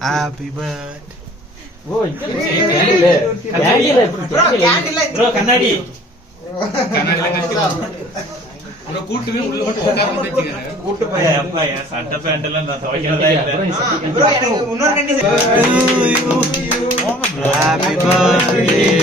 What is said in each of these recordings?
Happy birthday. Oh, கண்ணாடி கூட்டுமே உள்ள கூட்டு போய் சட்டை பேண்ட் எல்லாம் நான் துவைக்கிறதா இல்ல. Happy birthday to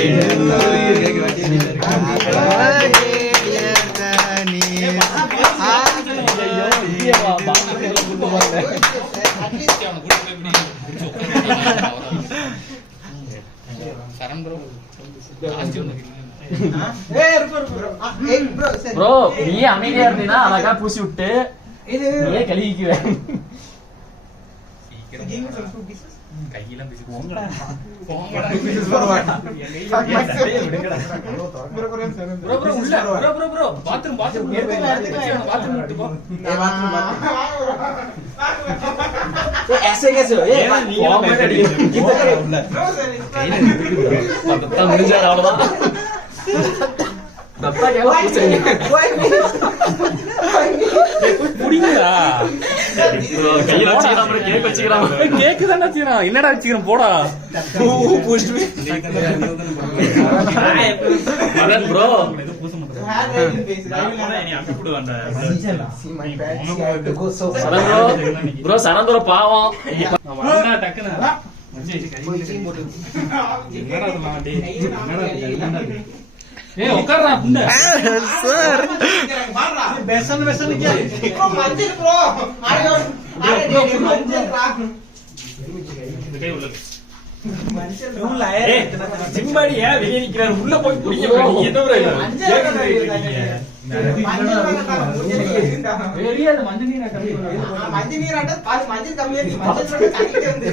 you. Bro நீ அமைதியா இருந்தீனா அழகா பூசி விட்டு நீயே கழுவிக்குவேன். கையெல்லாம் பேசி போங்கடா போங்கடா ப்ரோ ப்ரோ உள்ள bro bro bro bathroom bathroom விட்டு போ. ऐसे कैसे हो ये பத்தா முடிஞ்சா அவ்வளவுதான். பத்தா கேவல பூசுறீங்க புடிங்கடா ப்ரோ கையில வச்சிராம கேக் வச்சிராம கேக் தான வச்சிராம என்னடா வச்சிராம போடா பூஸ்ட் மீ மதன் ப்ரோ இது பூச மாட்டேன் நீ அங்க போடு வந்த சரண் ப்ரோ சரண் ப்ரோ பாவம் வந்தா டக்குனு என்னடா இதெல்லாம் டேய் என்னடா ஏய் உட்கார்றா புண்ட सर बेसन क्या ப்ரோ மஞ்சள் ப்ரோ ஆரே மஞ்சள் ரா கை உள்ள மஞ்சள் உள்ள ஏய் சிம்மாடி ஏன் வெளிய நிக்கறாரு உள்ள போய் குடிங்க நீ என்ன ப்ரோ வெளிய அந்த மஞ்சள் நீரா கம்மி மஞ்சள் நீராட்ட பாதி மஞ்சள் கம்மியா இருக்கு மஞ்சள் சொல்ல கட்டிட்டு வந்து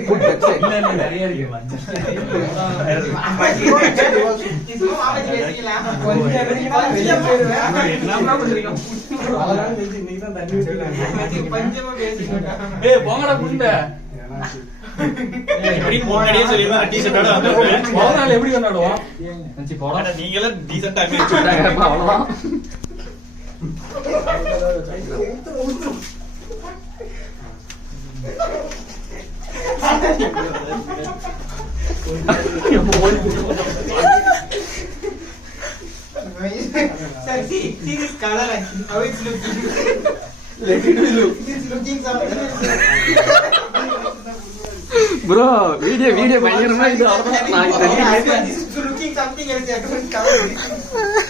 இல்ல இல்ல நிறைய இருக்கு மஞ்சள் இதுவும் ஆவச்சு பேசிக்கலாம் கொஞ்சம் வெளிய போயிடுவேன் என்ன பண்றீங்க அதனால நீங்க தான் தண்ணி ஊத்திட்டாங்க பஞ்சமா பேசிட்டோம் ஏய் போங்கடா புண்ட எப்படி முன்னாடியே சொல்லிருந்தா டீ-ஷர்ட்டோட வந்தேன் போறால எப்படி வந்தாடுவோம் நிச்சி போடா நீங்களே டீசன்ட்டா மேட்ச் விட்டாங்க அவ்வளவுதான் Sir, see this color actually, how it's looking. Let it look. It's looking something. bro video பயங்கரமா இது அவ்வளவுதான் நான் This is looking something else. I don't cover it.